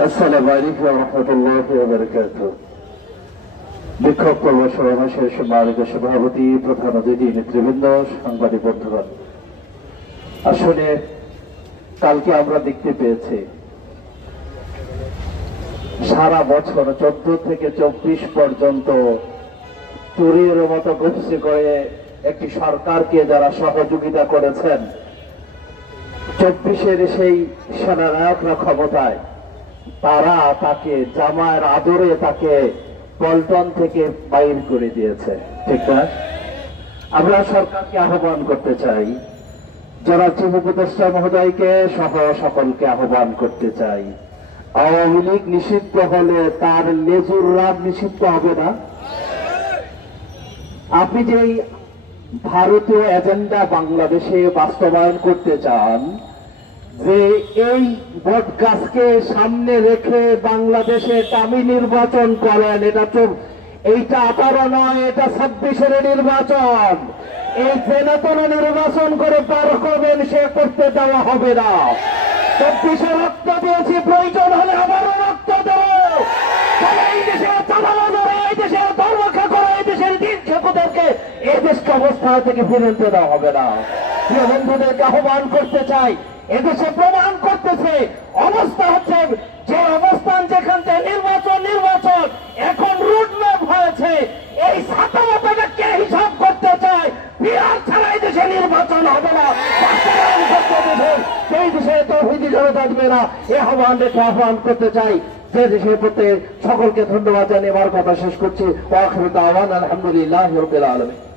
আসসালামু আলাইকুম ওয়া রাহমাতুল্লাহি ওয়া বারাকাতুহু। বিক্ষোভ কর্মসমাবেশের সম্মানিত সভাপতি, প্রধান অতিথি, নেতৃবৃন্দ, সাংবাদিক বন্ধুগণ, আসলে কালকে আমরা দেখতে পেয়েছি সারা বছর 14 থেকে 24 পর্যন্ত চুরির মতো গচ্ছি করে একটি সরকারকে যারা সহযোগিতা করেছেন, 24-এর সেই সেনানায়করা ক্ষমতায়, তারা তাকে জামায়ের আদরে তাকে পল্টন থেকে বাইর করে দিয়েছে, ঠিক না? আমরা সরকারকে আহ্বান করতে চাই, যারা চিফ উপদেষ্টা মহোদয়কে সহ সকলকে আহ্বান করতে চাই, আওয়ামী লীগ নিষিদ্ধ হলে তার লেজুর রাত নিষিদ্ধ হবে না। আপনি যে ভারতীয় এজেন্ডা বাংলাদেশে বাস্তবায়ন করতে চান, যে এই বট গাছকে সামনে রেখে বাংলাদেশে দামি নির্বাচন করেন, এইটা 18 নয়, এটা 26-এর নির্বাচন। এই জেনাতন নির্বাচন করে পার করবেন, সে করতে দেওয়া হবে না। 24-এ রক্ত দিয়েছি, প্রয়োজন হলে আবারও রক্ত দেব। এই দেশের চাঁদাবাজরা, এই দেশের ধর্মরক্ষা করে, এই দেশের দিন ছেলেদেরকে এই দেশকে অবস্থা থেকে ফিরতে দেওয়া হবে না। প্রিয় বন্ধুদেরকে আহ্বান করতে চাই, এদেশে প্রমাণ করতেছে অবস্থা হচ্ছে যে অবস্থান, যেখান থেকে নির্বাচন এখন রুটম্যাপ হয়েছে। এই ছাত্রমাতাকে কে হিসাব করতে চায়? বিহার ছাড়া এই দেশে নির্বাচন হবে না, সেই দেশে তৌহিদি জনতা আসবে না। এই আহ্বান রেখে আহ্বান করতে চাই যে দেশের প্রতি সকলকে ধন্যবাদ জানিয়ে আমার কথা শেষ করছি। ওয়া আখিরু দাওয়ানা আলহামদুলিল্লাহি রাব্বিল আলামিন।